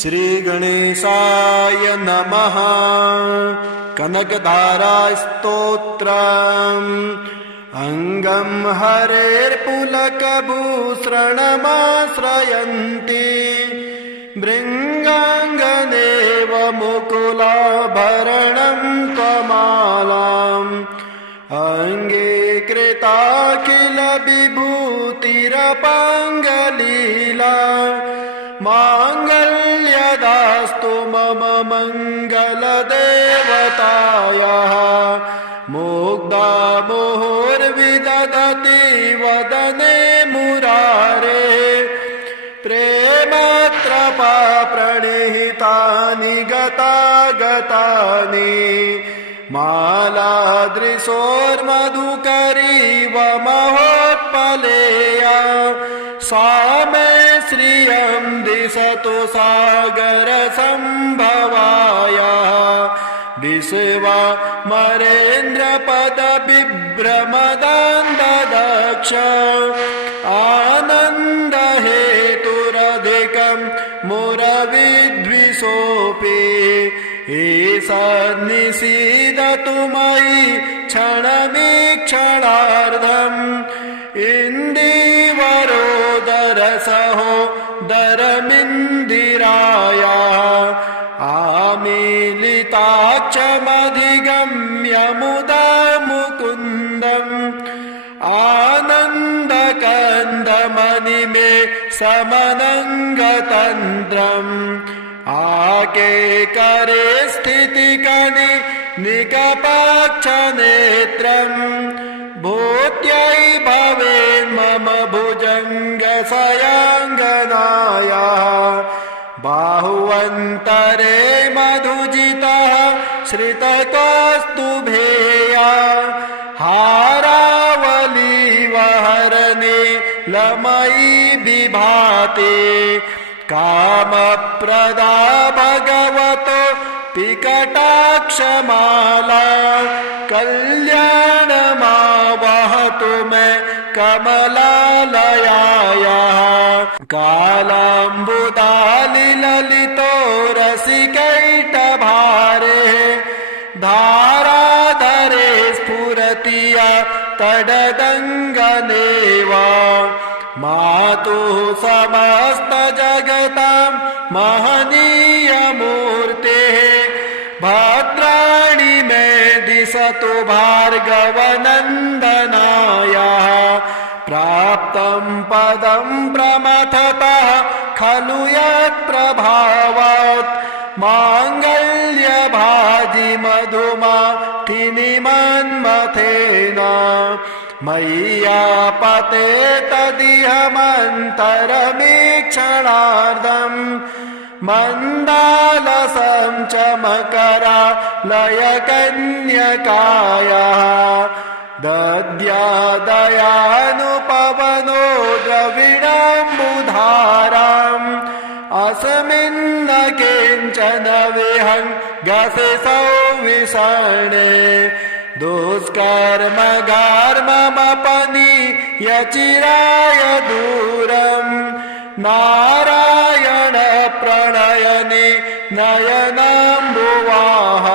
श्रीगणेशाय नमः। कनकधारास्तोत्रम्। अंगं हरेर्पुलकभूषणमाश्रयन्ति भृङ्गाङ्गनेव मुकुलाभरणं त्वमालाम् अंगे कृताखिल विभूतिरपाङ्गलीला माङ्गल्यदास्तु मम मङ्गलदेवतायाः। मुग्धा मुहुर्विदधति वदने मुरारे प्रेमत्रपा प्रणिहितानि गतागतानि मालादृशोर्मधुकरीव महोत्पलेया सा मे श्रियं दिशतु सागरसम्भवायाः। विश्वमरेन्द्रपदविभ्रमदान्ददक्ष आनन्दहेतुरधिकं मुरविद्विषोऽपि ईषन्निषीदतु मयि क्षणमीक्षणार्धम् इन्दीवरोदरसहोदरमिन्दिरायाः। आमीलिताक्षमधिगम्य मुदा मुकुन्दम् आनन्दकन्दमणिमे समनङ्गतन्त्रम् आकेकरे स्थितिकनि निकपाक्षनेत्रम् भूत्यै भवेन्मम भुजङ्गशयाङ्गनायाः। बाहुवन्तरे मधुजितः श्रितकौस्तुभेया हारावलीवहरणे लमयी विभाते कामप्रदा भगवतो पिकटाक्षमाला कल्याणमावहतु मे कमलालयायाः। कालाम्बुदालिललितो रसिकैटभारे धाराधरे स्फुरतिया तडदङ्गनेवा मातुः समस्तजगतां महनीयमूर्तेः भद्राणि मे दिशतु भार्गवनन्दनायाः। प्राप्तं पदं प्रमथतः खलु यत्प्रभावात् माङ्गल्यभाजि मधुमाथिनि मन्मथेन मय्यापते तदिहमन्तरमीक्षणार्धम् मन्दालसं च मकरालयकन्यकायाः। दद्यादयानुपवनो द्रविणाम्बुधाराम् अस्मिन्न किञ्चन विहङ्गसि सौविषणे दुष्कर्मगार्ममपनीयचिराय दूरम् नारायण प्रणयनि नयनाम्बुवाः।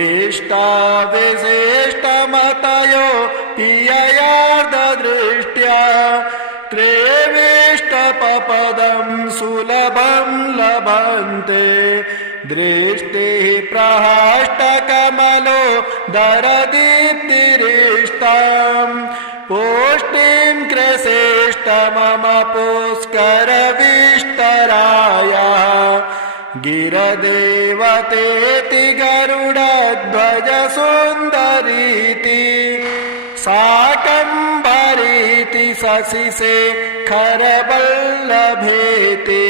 इष्टाविशिष्टमतयो पिययार्धदृष्ट्या त्रेविष्टपपदं सुलभं लभन्ते दृष्टिः प्रहष्टकमलो दरदीप्तिरिष्टाम् पुष्टिं कृषेष्ट मम पुष्करविष्टरायाः। गिरदेवतेति गरुडध्वज सुन्दरीति शाकम्भरीति शशिशेखरवल्लभेति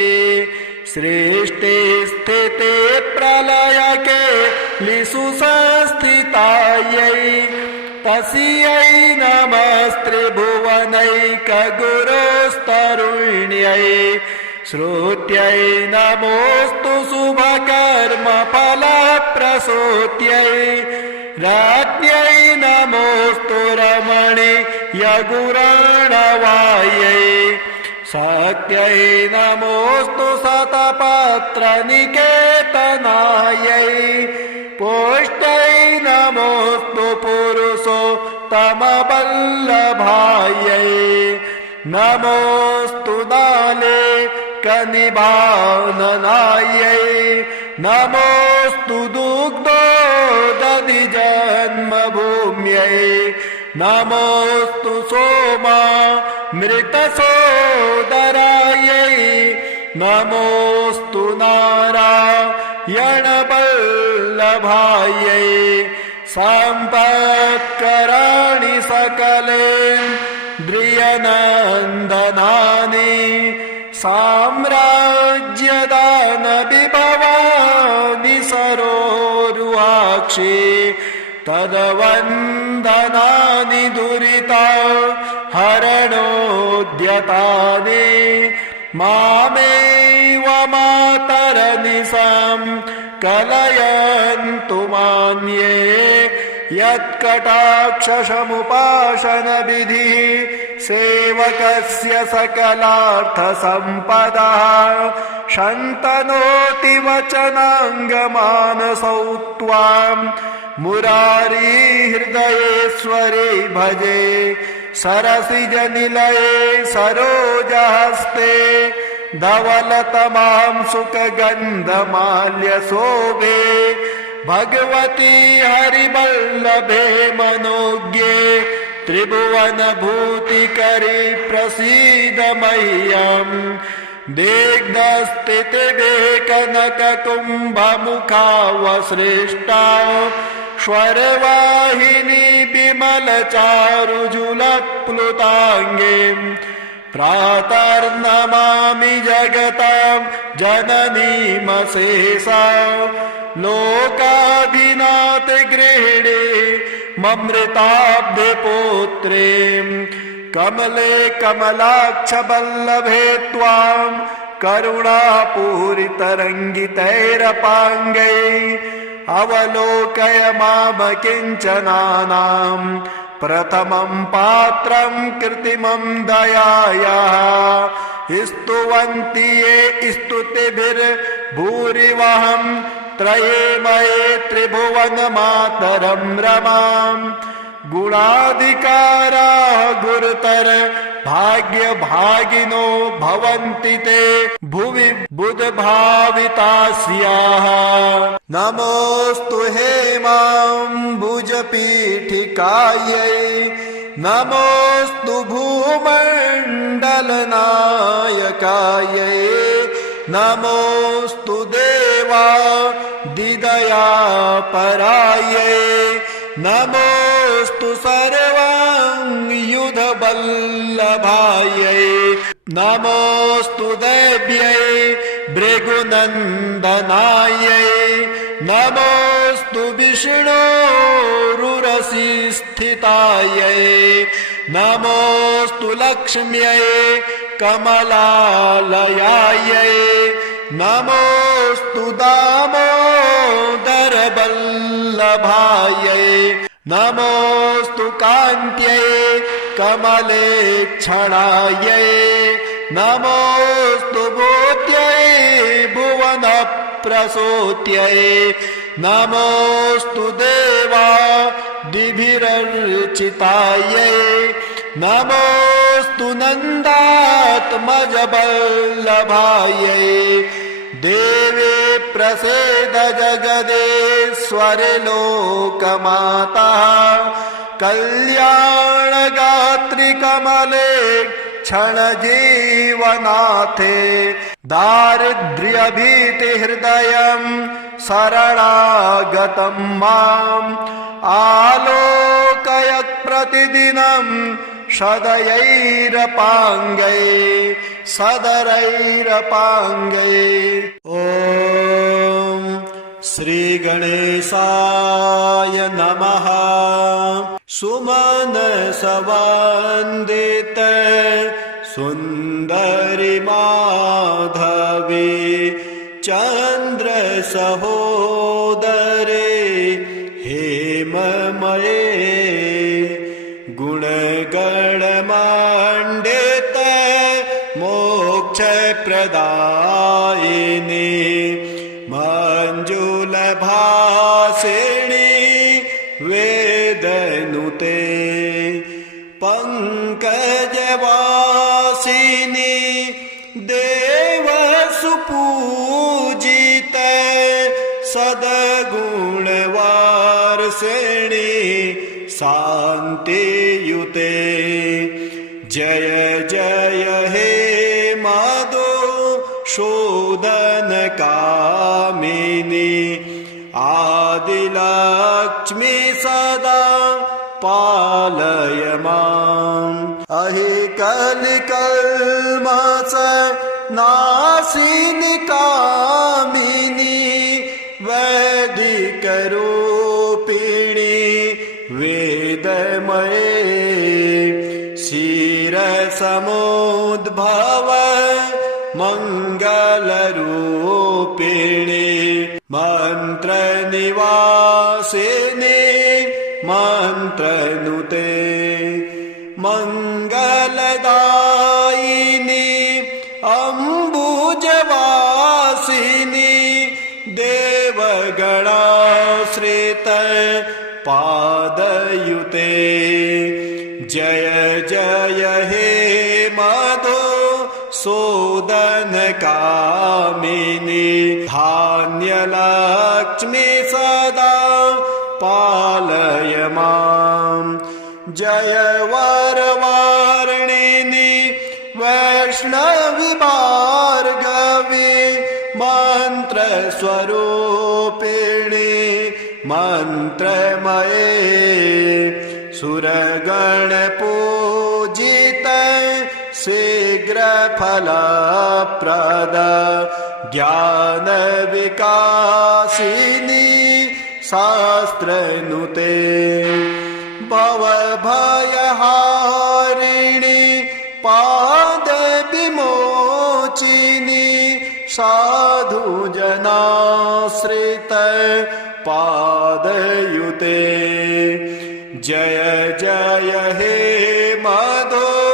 सृष्टि स्थिते प्रलयके लिषु संस्थितायै तस्यै नमस्त्रिभुवनैकगुरोस्तरुण्यै श्रुत्यै नमोऽस्तु शुभकर्मफलप्रसूत्यै राज्ञै नमोऽस्तु रमणीयगुराणवायै शक्त्यै नमोऽस्तु शतपत्रनिकेतनायै पुष्ट्यै नमोऽस्तु पुरुषोत्तमवल्लभायै नमोऽस्तु नालेकनिभाननायै नमोऽस्तु दुग्धोदधिजन्मभूम्यै नमोऽस्तु सोमामृतसोदरायै नमोऽस्तु नारायणवल्लभायै सम्पत्कराणि सकलेन्द्रियनन्दनानि साम्राज्यदानविभवानि सरोरुहाक्षि तद्वन्दनानि दुरिता हरणोद्यतानि मामेव मातरनिशं कलयन्तु मान्ये यत्कटाक्षसमुपासनविधिः सेवकस्य सकलार्थसम्पदः शन्तनोति वचनाङ्गमानसौ त्वां मुरारी हृदयेश्वरे भजे सरसिजनिलये सरोजहस्ते धवलतमां सुखगन्धमाल्यशोभे भगवती हरिवल्लभे मनोज्ञे त्रिभुवनभूतिकरी प्रसीद मह्यम् दिग्धस्थितिभे कनककुम्भमुखावसृष्टा स्वरवाहिनी विमलचारुजुलप्लुताङ्गीं प्रातर्नमामि जगतां जननीमशेषा लोकाधिनाथगृहिणी ममृताब्धिपुत्रीं कमले कमलाक्षवल्लभे त्वां करुणापूरितरङ्गितैरपाङ्गैः अवलोकय मामकिञ्चनानां प्रथमं पात्रं कृत्रिमं दयायाः स्तुवन्ति ये स्तुतिभिर्भूरिवहं त्रयेमये त्रिभुवनमातरं रमाम् गुणाधिकाराः गुरुतर भाग्यभागिनो भवन्ति ते भुवि बुधभावितास्याः नमोऽस्तु हेमाम्बुजपीठिकायै नमोऽस्तु भूमण्डलनायकायै नमोऽस्तु देवादिदयापरायै नमोऽस्तु सर्वाङ्गयुधवल्लभायै नमोऽस्तु देव्यै भृगुनन्दनायै नमोऽस्तु विष्णोरुरसिस्थितायै नमोऽस्तु लक्ष्म्यै कमलालयायै नमोऽस्तु दामोदरवल्लभायै नमोऽस्तु कान्त्यै कमलेच्छणायै नमोऽस्तु भूत्यै भुवनप्रसूत्यै नमोऽस्तु देवादिभिरर्चितायै नमोऽस्तु नन्दात्मजवल्लभायै देवे प्रसीद जगदेश्वरे लोकमातः कल्याणगात्रि कमले क्षणजीवनाथे दारिद्र्यभीतिहृदयं शरणागतं माम् आलोकय प्रतिदिनं सदयैरपाङ्गै सदरैरपाङ्गै ॐ श्रीगणेशाय नमः सुमनसवन्दित सुन्दरि माधवी चन्द्रसहोदरे हेममये गुणगणमण्डित मो मञ्जुलभासिणी वेदनुते पङ्कजवासिनी देवसुपूजिते सद्गुणवारिणी शान्तियुते जय जय हे मधुसूदनकामिनी आदिलक्ष्मी सदा पालय माम् अहि कलिकल्मष नाशिनी कामिनी वैदिकरूपिणी वेदमये क्षीरसमुद्भव मङ्गलरूपिणी मन्त्रनिवासिनी मन्त्रनुते मङ्गलदायिनी अम्बुजवासिनी देवगणाश्रित पादयुते जय जय हे मधुसूदनकामिनी धान्यलक्ष्मी सदा पालय माम् जय वरवारिणि वैष्णवी भार्गवी मन्त्रस्वरूपिणी मन्त्रमये सुरगणपूजित शीघ्रफलप्रद ज्ञानविकासिनी शास्त्रनुते भवभयहारिणि पादविमोचिनी साधुजनाश्रित पादयुते जय जय हे मधुसूदनकामिनी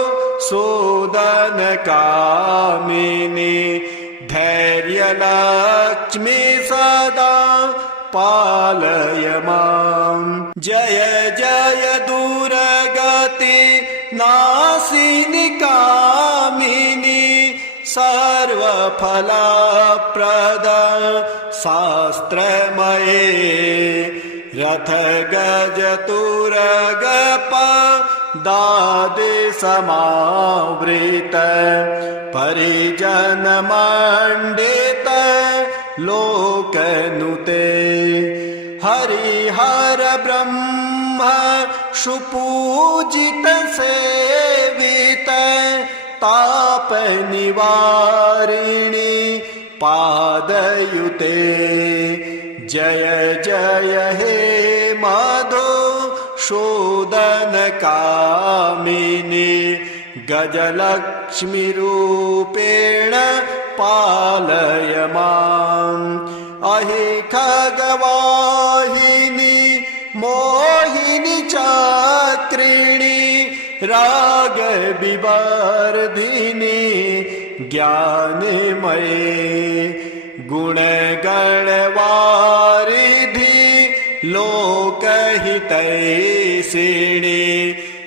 धैर्यलक्ष्मी सदा पालय माम् जय जय दुर्गति नाशिनी कामिनी सर्वफलप्रद शास्त्रमये रथ गज तुरगप दादि समावृत परिजन मंडित लोकनुते हरिहर ब्रह्म सुपूजित सेवित ताप निवारिणी पादयुते जय जय हे मधुसूदनकामिनी गजलक्ष्मी रूपेण पालय माम् अहि खगवाहिनी मोहिनी चक्रिणी रागविवर्धिनी ज्ञानमये गुणगणवारिधि लोकहितैषिणी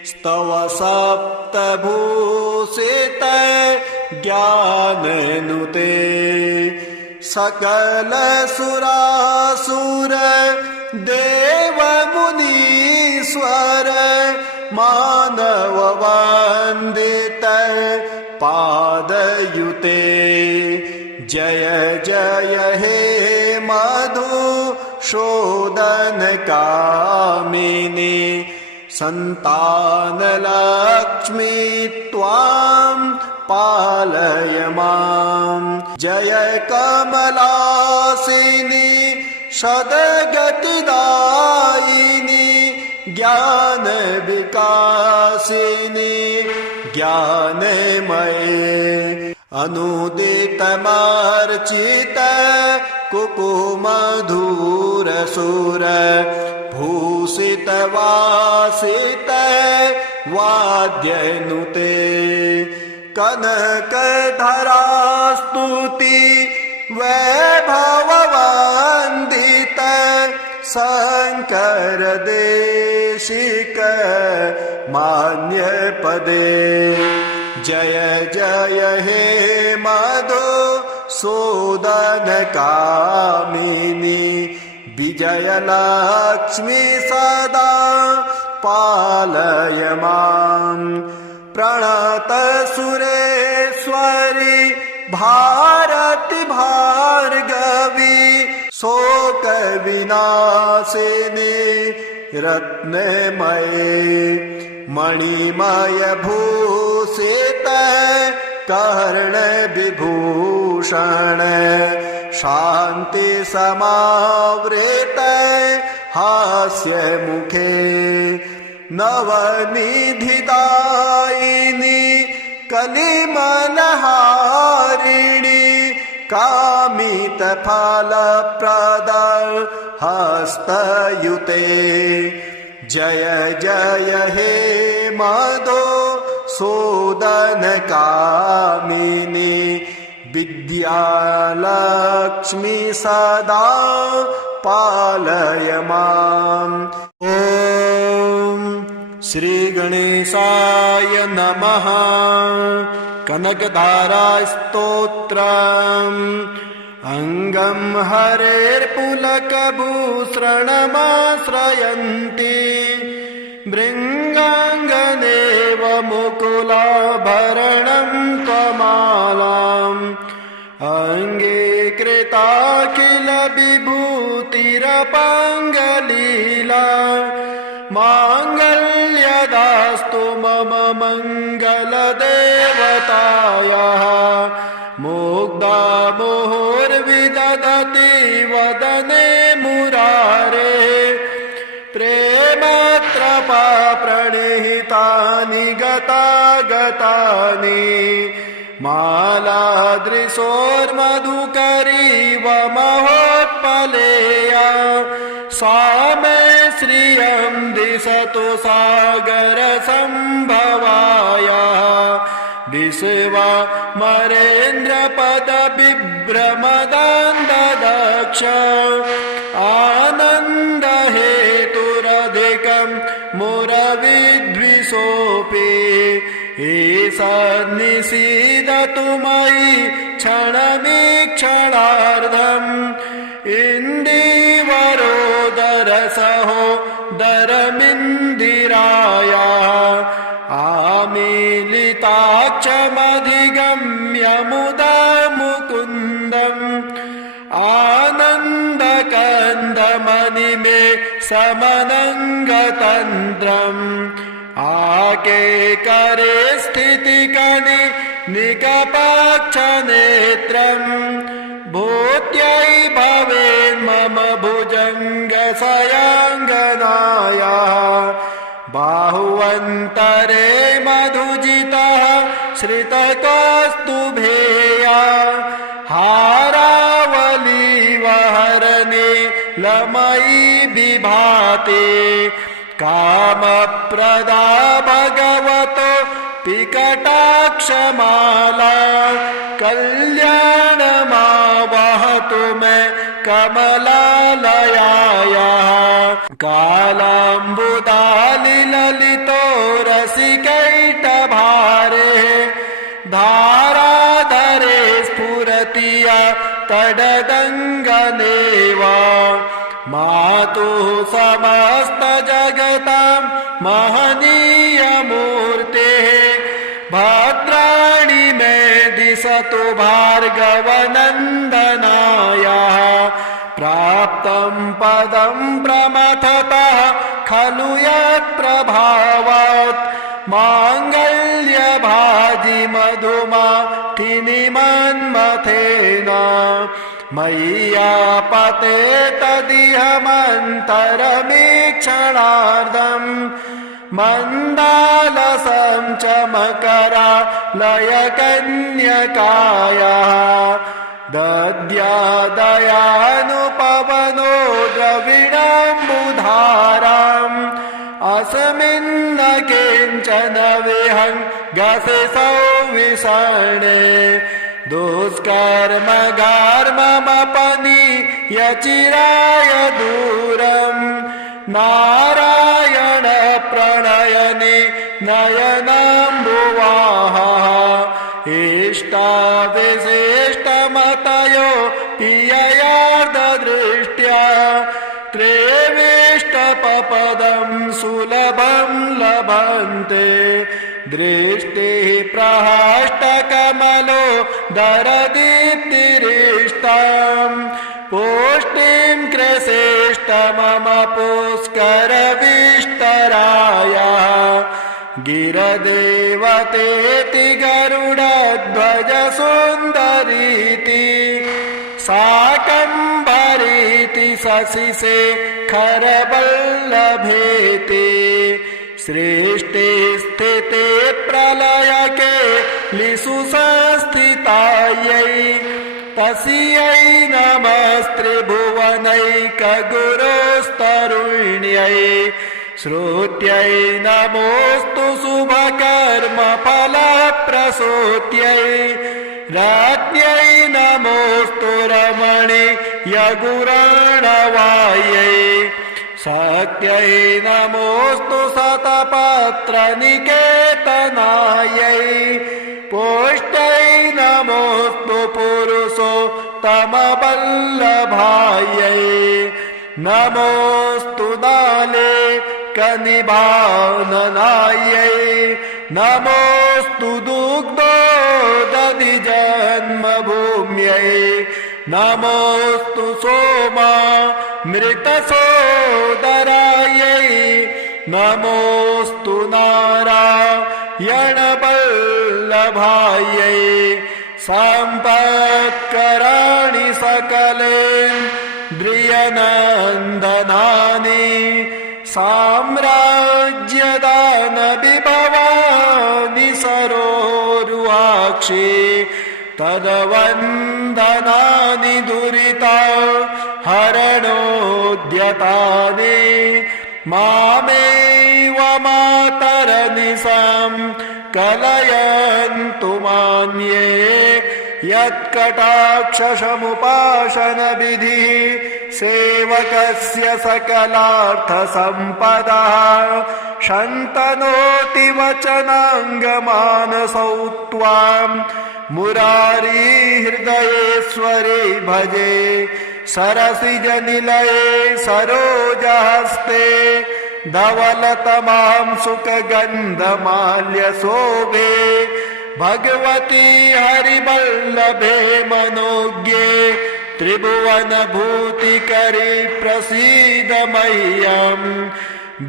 स्तव सप्तभूषित ज्ञाननुते सकल सुरासुर देवमुनीश्वर मानव वन्दित पादयुते जय जय हे मधुसूदनकामिनी संतानलक्ष्मी त्वां पालय माम् जय कमलासिनी सद्गतिदायिनी ज्ञानविकासिनी ज्ञानमये अनुदितमर्चित कुकुमधुरसुर भूषित वासित वाद्यनुते कनकधरा स्तुति वैभववन्दित शङ्कर देशिक मान्यपदे जय जय हे मधुसूदन कामिनी विजयलक्ष्मी सदा पालय माम् प्रणत सुरेश्वरी भारती भार्गवी शोक विनाशिनी रत्नमये मणिमय भूषित कर्ण विभूषण शांति समावृत हास्य मुखे नवनिधिदायिनी कलिमलहारिणी कामित फलप्रद हस्तयुते जय जय हे मधुसूदन कामिनी विद्यालक्ष्मी सदा पालय माम्। ॐ श्री गणेशाय नमः। कनकधारा स्तोत्रम् अंगं हरेर्पुलकभूषणमाश्रयन्ति भृङ्गाङ्गनेव मुकुलाभरणं त्वमालाम् अङ्गीकृताखिल विभूतिरपाङ्गलीला माङ्गल्यदास्तु मम मङ्गलदेवतायाः मुग्धा मुहुर्विदधति वदने मुरारे प्रेमत्रपा प्रणिहितानि गतागतानि मालादृशोर्मधुकरीव महोत्पलेया सा मे श्रियं दिशतु सागरसम्भवाया विश्वमरेन्द्रपदविभ्रमदान्ददक्ष आनन्दहेतुरधिकं मुरविद्विषोऽपि ईशन्निषीदतु मयि क्षणमीक्षणार्धम् इन्दीवरोदरसहोदरमिन्दिरायाः आमीलिताक्षमधिगम्य मुदा मुकुन्दम् आनन्दकन्दमणिमे समनङ्गतन्त्रम् आकेकरे स्थितिकणि निकपाक्षनेत्रम् भूत्यै भवेन्मम भुजङ्गशयाङ्गनायाः बाहुवन्तरे मधुजितः श्रितकौस्तुभेया हारावलीवहरणे लमयी विभाते कामप्रदा भगवतो पिकटाक्षमाला कल्याणमावहतु मे कमलालयायाः कालाम्बुदालिललितो रसिकैटभारे धाराधरे स्फुरति या तडदङ्गनेवा मातुः समस्तजगतां महनीयमूर्तेः भद्राणि मे दिशतु भार्गवनन्दनायाः प्राप्तं पदं प्रमथतः खलु यत्प्रभावात् माङ्गल्यभाजि मधुमाथिनि मन्मथेन मय्यापते तदिहमन्तरमीक्षणार्धम् मन्दालसं च मकरालयकन्यकायाः दद्यादयानुपवनो द्रविणाम्बुधाराम् अस्मिन्न किञ्चन विहङ्गसिसौ विशा कर्णे दुष्कर्मघर्ममपनीयचिराय दूरम् नारायण प्रणयने नयनाम्बुवाः इष्टाविशिष्टमतयो पिययार्धदृष्ट्या त्रेविष्टपदं सुलभं लभन्ते दृष्टिः प्रहष्टकमलो दरदीप्तिरिष्टाम् पुष्टिं कृशेष्ट मम पुष्करविष्टराय गिरदेवतेति गरुडध्वज सुन्दरीति शाकम्भरीति शशिशेखरवल्लभेति सृष्टि स्थिते प्रलयके लिषु संस्थितायै तस्यै नमस्त्रिभुवनैकगुरोस्तरुण्यै श्रुत्यै नमोऽस्तु शुभकर्मफलप्रसूत्यै राज्ञै नमोऽस्तु रमणीयगुराणवायै शक्त्यै नमोऽस्तु शतपत्रनिकेतनायै पुष्ट्यै नमोऽस्तु पुरुषोत्तमवल्लभायै नमोऽस्तु दाले कनिभाननायै नमोऽस्तु दुग्धोदधिजन्मभूम्यै नमोऽस्तु सोमामृतसोदरायै नमोऽस्तु नारायणवल्लभायै सम्पत्कराणि सकलेन्द्रियनन्दनानि साम्राज्यदानविभवानि सरोरुहाक्षि तद्वन्दनानि दुरिता हरणोद्यतानि मामेव मातरनिशां कलयन्तु मान्ये यत्कटाक्षसमुपासनविधिः सेवकस्य सकलार्थसम्पदः शन्तनोति वचनाङ्गमानसौ त्वां मुरारी हृदयेश्वरे भजे सरसिजनिलये सरोजहस्ते धवलतमां सुखगन्धमाल्यशोभे भगवती हरिवल्लभे मनोज्ञे त्रिभुवनभूतिकरी प्रसीद मह्यम्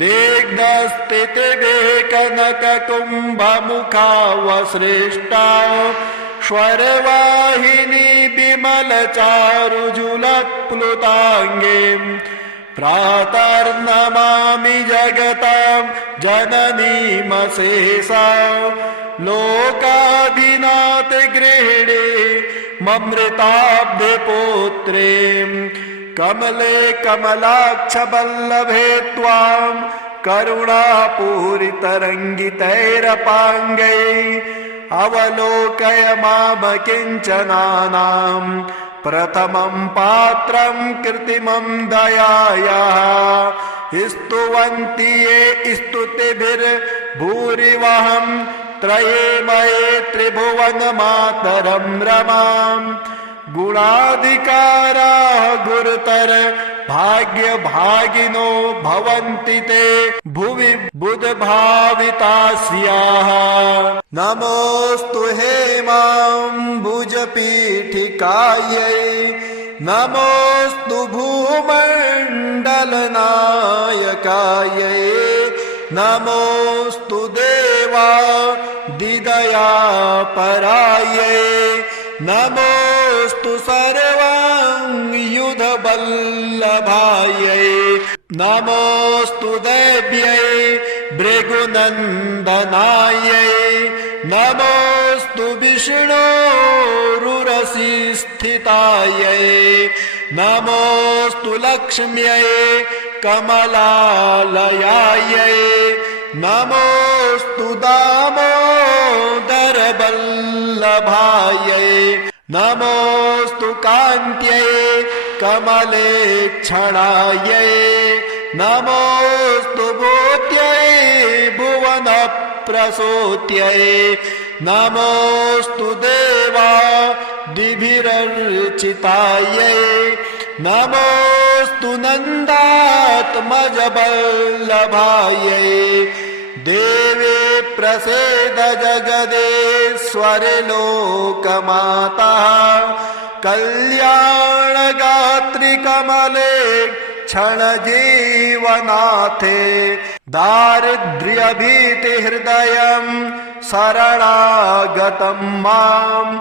दिग्धस्थितिभे कनककुम्भमुखावसृष्टा स्वरवाहिनी विमलचारुजुलप्लुताङ्गीं प्रातर्नमामि जगतां जननीमशेषां लोकाधिनाथ गृहिणी ममृताब्धिपुत्रीं कमले कमलाक्षवल्लभे त्वां करुणापूरितरङ्गितैरपाङ्गैः अवलोकय मामकिञ्चनानां प्रथमं पात्रं कृत्रिमं दयायाः स्तुवन्ति ये स्तुतिभिर्भूरिवहं त्रयेमये त्रिभुवनमातरं रमां गुणाधिकाराः गुरुतर भाग्यभागिनो भवन्ति ते भुवि बुधभावितास्याः नमोऽस्तु हेमाम्बुजपीठिकायै नमोऽस्तु भूमण्डलनायकायै नमोऽस्तु देवादिदयापरायै नमोऽस्तु सर्वाङ्गयुधवल्लभायै नमोऽस्तु देव्यै भृगुनन्दनायै नमोऽस्तु विष्णोरुरसिस्थितायै नमोऽस्तु लक्ष्म्यै कमलालयायै नमोऽस्तु दामोदरवल्लभायै नमोऽस्तु कान्त्यै कमलेक्षणायै नमोऽस्तु भूत्यै भुवनप्रसूत्यै नमोऽस्तु देवादिभिरर्चितायै नमोऽस्तु नन्दात्मजवल्लभायै देवी प्रसीद जगदीश्वरि लोकमाता कल्याणगात्रि कमले क्षणजीवनाथे दारिद्र्यभीतिहृदयं शरणागतं माम्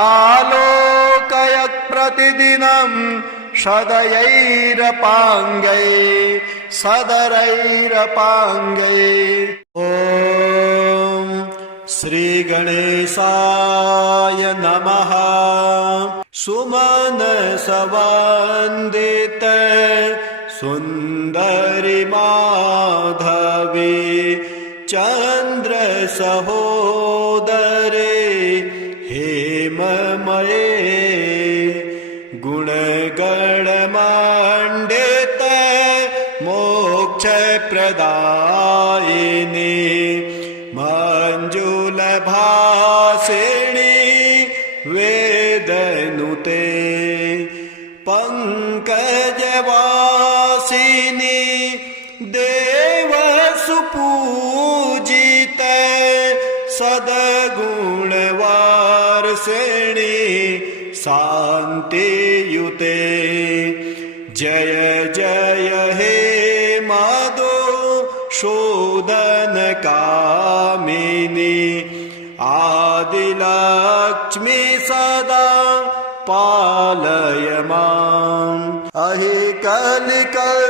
आलोकयत् प्रतिदिनं सदयैरपाङ्गै सदरैरपाङ्गै। ॐ श्रीगणेशाय नमः। सुमनसवन्दित सुन्दरि माधवी चन्द्रसहोदरे हेममये गुणगणमण्डित मोक्षप्रदायिनी मञ्जुलभासिनी वेदनुते पंकजवासिनी देवसुपूजित सद्गुणवारिणी शान्तियुते जय जय हे मधुसूदनकामिनी आदिलक्ष्मी सदा पालय माम्। अहि कलिकल्मष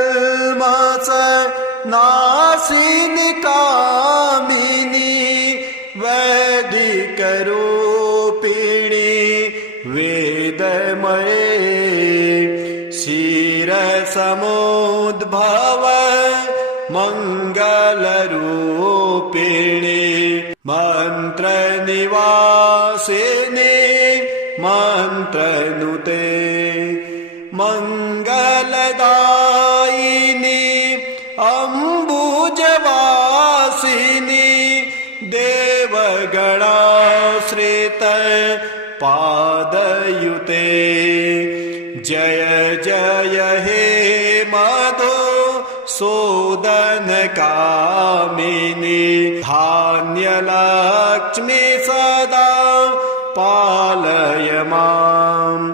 नाशिनि कामिनी वैदिकरूपिणी वेदमये क्षीरसमुद्भव मङ्गलरूपिणी मन्त्रनिवासिनी मन्त्रनुते मङ्गलदायिनी अम्बुजवासिनी देवगणाश्रित पादयुते जय जय हे मधुसूदनकामिनी धान्यलक्ष्मी सदा पालय माम्।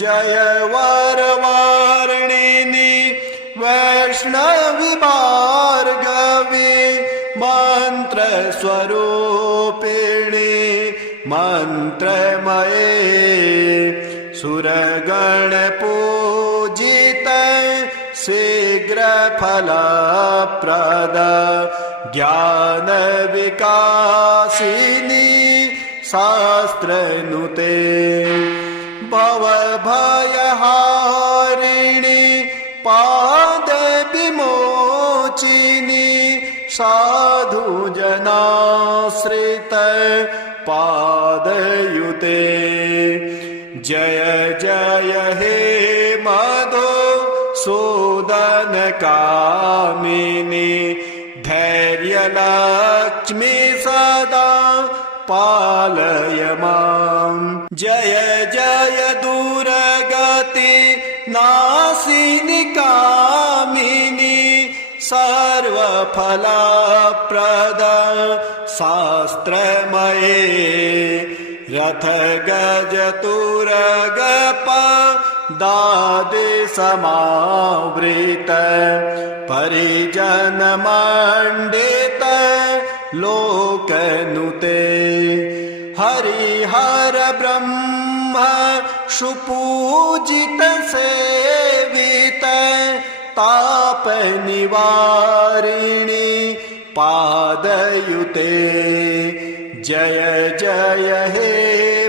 जय वरवारिणि वैष्णवी भार्गवी मन्त्रस्वरूपिणी मन्त्रमये सुरगणपूजित शीघ्रफलप्रद ज्ञानविकासिनी शास्त्रनुते भवभयहारिणी पादविमोचिनी साधुजनाश्रित पादयुते जय जय हे मधुसूदनकामिनी धैर्यलक्ष्मी सदा पालय माम्। जय जय दुर्गति नाशिनि कामिनी सर्वफलप्रद शास्त्रमये रथ गज तुरगप दादि समावृत परिजन मंडित लोकनुते हरिहर ब्रह्म सुपूजित सेवित ताप निवारिणी पादयुते जय जय हे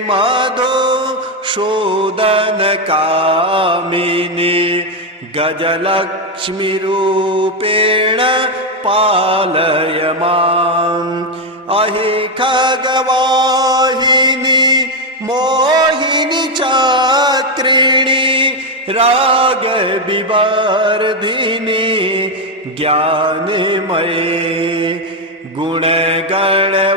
मधुसूदनकामिनी गजलक्ष्मी रूपेण पालय माम् अहि खगवाहिनी मोहिनी चात्रिणी रागविवर्धिनी ज्ञानमये गुणगणवारिधि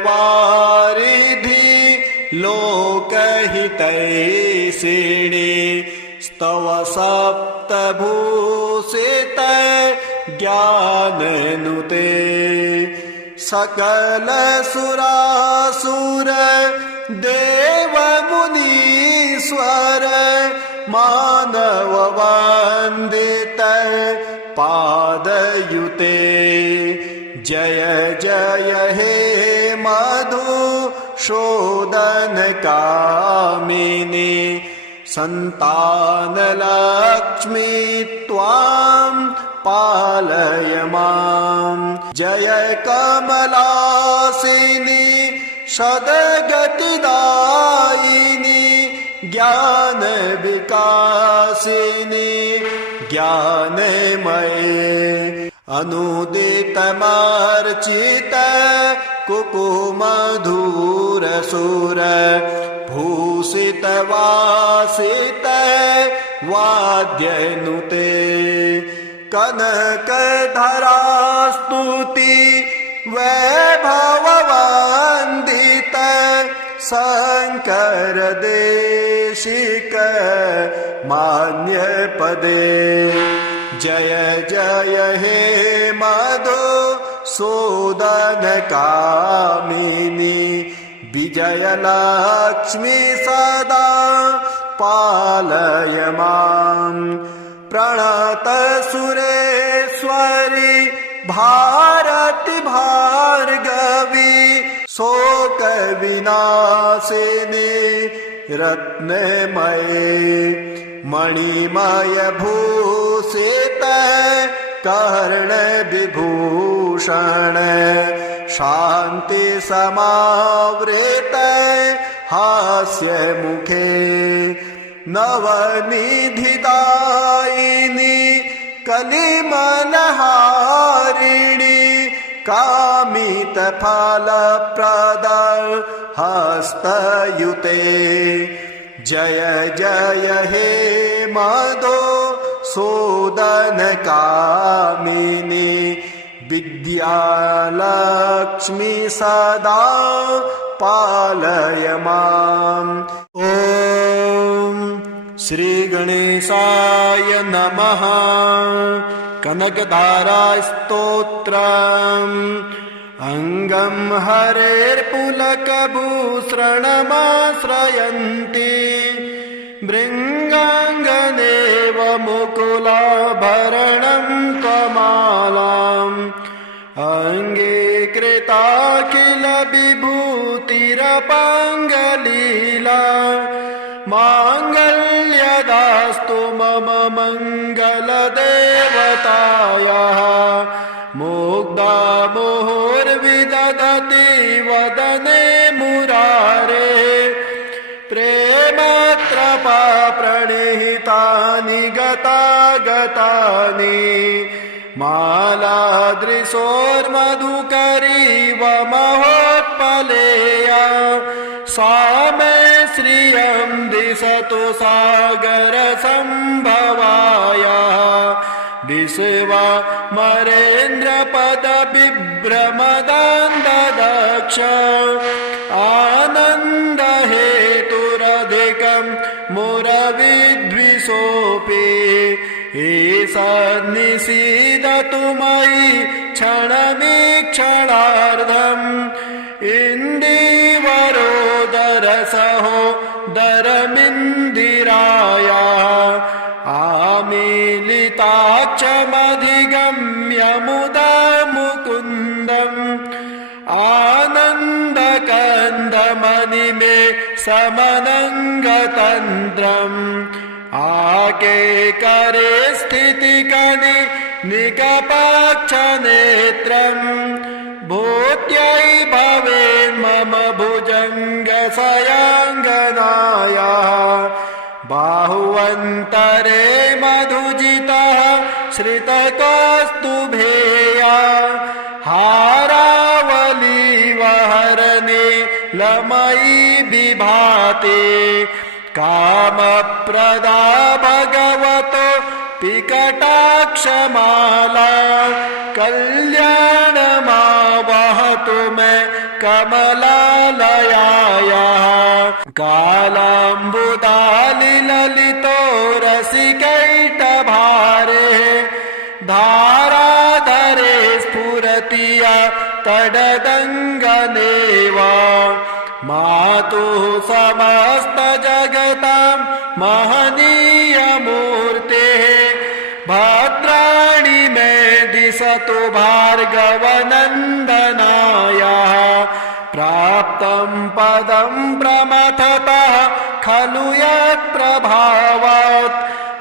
लोकहितैषिणी स्तव सप्तभूषित ज्ञाननुते सकल सुरासुर देव मुनीश्वर मानव वंदित पादयुते जय जय हे मधुसूदन कामिनी संतान लक्ष्मी त्वां पालय माम् जय कमलासिनी सद्गतिदायिनी ज्ञान विकासिनी ज्ञानमये अनुदितमर्चित कुकुमधुरसुर भूषित वासित वाद्यनुते कनकधरास्तुति वैभववन्दित शंकर देशिक मान्यपदे जय जय हे मधुसूदन कामिनी विजयलक्ष्मी सदा पालय माम् प्रणत सुरेश्वरी भारती भार्गवी शोक विनाशिनी रत्नमये मणिमय भूषित कर्ण विभूषण शांति समावृत हास्य मुखे नवनिधिदायिनी कलिमलहारिणी कामित फलप्रद हस्तयुते जय जय हे मधुसूदन कामिनी विद्यालक्ष्मी सदा पालय माम् ॐ श्री गणेशाय नमः कनकधारा स्तोत्रम् अंगं हरेर्पुलकभूषणमाश्रयन्ति भृङ्गाङ्गनेव मुकुलाभरणं त्वमालाम् अङ्गीकृताखिल विभूतिरपाङ्गलीला माङ्गल्यदास्तु मम मङ्गलदेवतायाः मुग्धा मुहुर्विदधति वदने मुरारे प्रेमत्रपा प्रणिहितानि गतागतानि मालादृशोर्मधुकरीव महोत्पलेया सा मे श्रियं दिशतु सागर संभवाया विश्वमरेन्द्रपद बिभ्रमदान्ददक्ष आनन्द हेतुरधिकं मुरविद्विषोऽपि ईशन्निषीदतु मयि क्षणमीक्षणार्धम् इन्दीवरोदरसहोदरमिन्दिराया आमीलिताक्षमधिगम्य मुदा मुकुन्दम् आनन्दकन्दमणिमे समनङ्गतन्त्रम् आकेकरे स्थितिकनि निकपाक्षनेत्रम् भूत्यै भवेन्मम भुजङ्गशयाङ्गनाया बाहुवन्तरे मधुजितः श्रितकौस्तुभेया हारावलीवहरणे लमयी विभाते कामप्रदा भगवतो पिकटाक्षमाला कल्याणमावहतु मे कमलालयायाः कालाम्बुदालिललितो रसिकैटभारे धाराधरे स्फुरति या तडदङ्गनेव मातुः समस्तजगतां महनीयमूर्तेः भद्राणि मे दिशतु भार्गवनन्दनायाः प्राप्तं पदं प्रमथतः खलु यत्प्रभावात्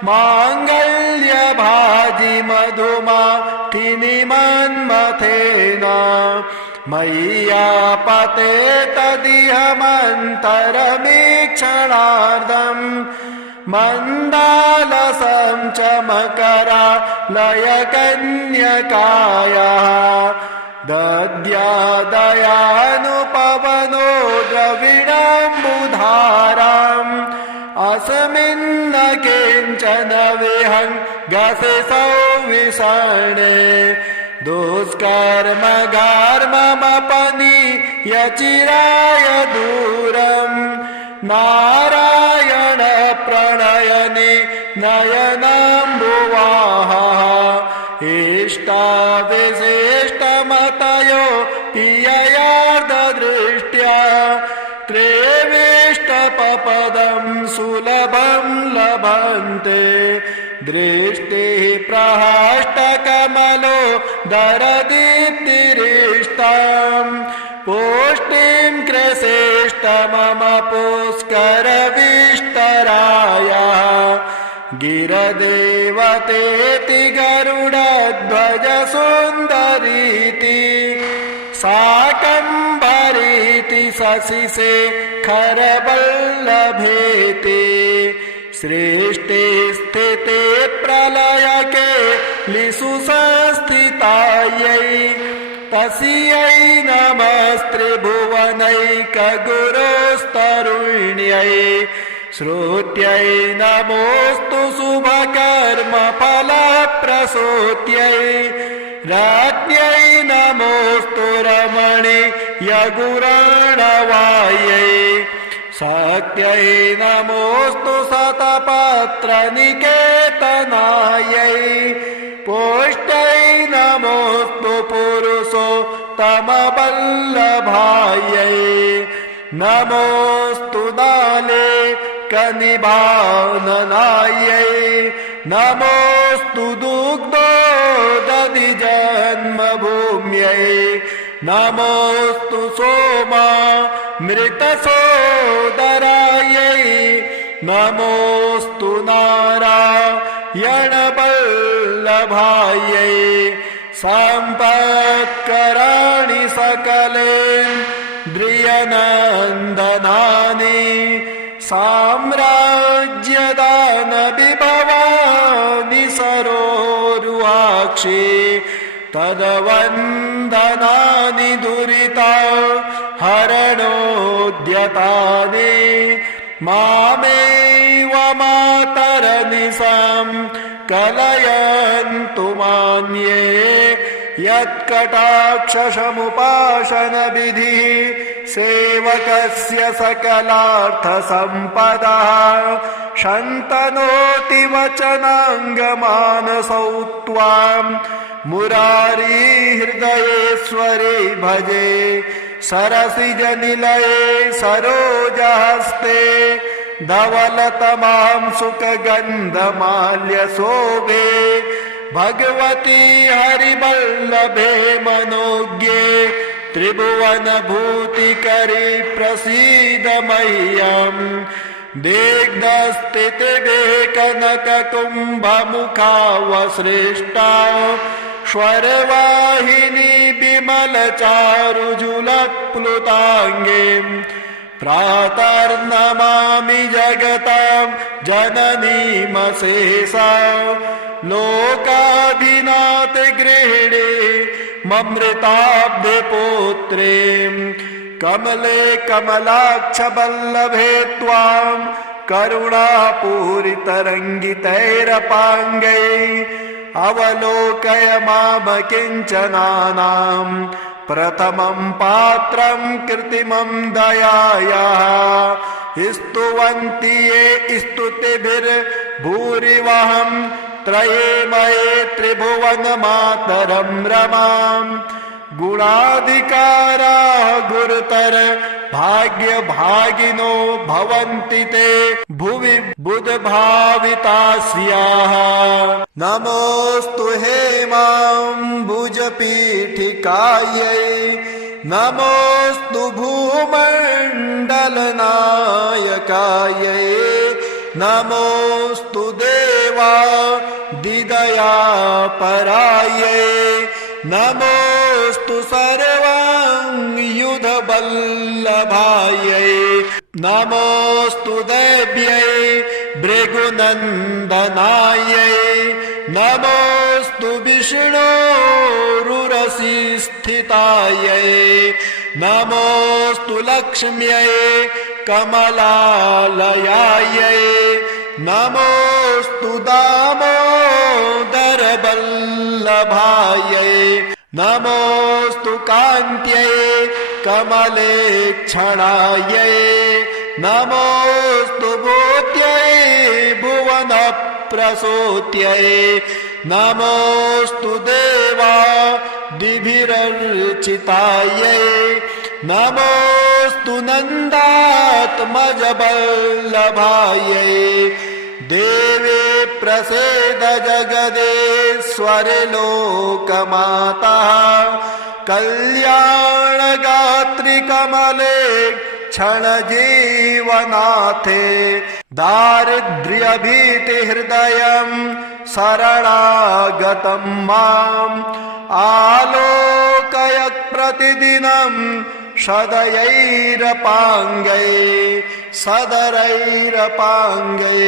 माङ्गल्यभाजि मधुमाथिनिमन्मथेन मय्यापते तदिहमन्तरमीक्षणार्धम् मन्दालसं च मकरालयकन्यकायाः दद्यादयानुपवनो द्रविणाम्बुधाराम् अस्मिन्न किञ्चन विहङ्गसि सौविषणे दुष्कर्म घर्ममपनीयचिराय दूरम् नारायण प्रणयनि नयनाम्बुवाः इष्टाविशिष्टमतयो पिययार्धदृष्ट्या त्रेविष्टपपदं सुलभं लभन्ते दृष्टिः प्रहष्टकमलो दरदीप्तिरिष्टाम् पुष्टिं कृशेष्ट मम पुष्करविष्टरायः गिरदेवतेति गरुडध्वज सुन्दरीति शाकम्भरीति शशिशेखरवल्लभेति सृष्टि स्थिति प्रलयके लिषु संस्थितायै तस्यै नमस्त्रिभुवनैकगुरोस्तरुण्यै श्रुत्यै नमोऽस्तु शुभकर्मफलप्रसूत्यै राज्ञै नमोऽस्तु रमणीयगुराणवायै शक्त्यै नमोऽस्तु शतपत्रनिकेतनायै पुष्ट्यै नमोऽस्तु पुरुषोत्तमवल्लभायै नमोऽस्तु नाले कनिभाननायै नमोऽस्तु दुग्धोदधिजन्मभूम्यै नमोऽस्तु सोमा मृतसोदरायै नमोऽस्तु नारायणवल्लभायै सम्पत्कराणि सकलेन्द्रियनन्दनानि साम्राज्यदानविभवानि सरोरुहाक्षि तद्वन्दनानि दुरिता हरणोद्यतानि मामेव मातरनिशां कलयन्तु मान्ये यत्कटाक्षसमुपासनविधिः सेवकस्य सकलार्थसम्पदः शन्तनोति वचनाङ्गमानसौ त्वां मुरारी हृदयेश्वरे भजे सरसिजनिलये सरोजहस्ते धवलतमां सुखगन्धमाल्यशोभे भगवती हरिवल्लभे मनोज्ञे त्रिभुवनभूतिकरी प्रसीद मह्यम् दिग्धस्थितिवेकनककुम्भमुखावसृष्टा स्वरवाहिनी विमलचारुजुलप्लुताङ्गीम् प्रातर्नमामि जगतां जननीमशेषा लोकाभिनाथ गृहिणे ममृताब्धिपुत्रीं कमले कमलाक्ष वल्लभे त्वां करुणापूरितरङ्गितैरपाङ्गैः अवलोकय मामकिञ्चनानां प्रथमं पात्रं कृत्रिमं दयायाः स्तुवन्ति ये स्तुतिभिर्भूरिवहं त्रयेमये त्रिभुवनमातरं रमां गुणाधिकाराः गुरुतर भाग्यभागिनो भवन्ति ते भुवि बुधभावितास्याः नमोऽस्तु हेमाम्बुजपीठिकायै नमोऽस्तु भूमण्डलनायकायै नमोऽस्तु देवादिदयापरायै नमोऽस्तु सर्वाङ्गयुधवल्लभायै नमोऽस्तु देव्यै भृगुनन्दनायै नमोऽस्तु विष्णोरुरसिस्थितायै नमोऽस्तु लक्ष्म्यै कमलालयायै नमोऽस्तु दामोदरवल्लभायै नमोऽस्तु कान्त्यै कमलेक्षणायै नमोऽस्तु भूत्यै भुवनप्रसूत्यै नमोऽस्तु देवादिभिरर्चितायै नमोऽस्तु नन्दात्मजवल्लभायै देवे प्रसीद जगदेश्वरि लोकमाता कल्याणगात्रि कमले क्षणजीवनाथे दारिद्र्यभीतिहृदयं शरणागतं माम् आलोकयत् प्रतिदिनं सदयैरपाङ्गै सदरैरपाङ्गै।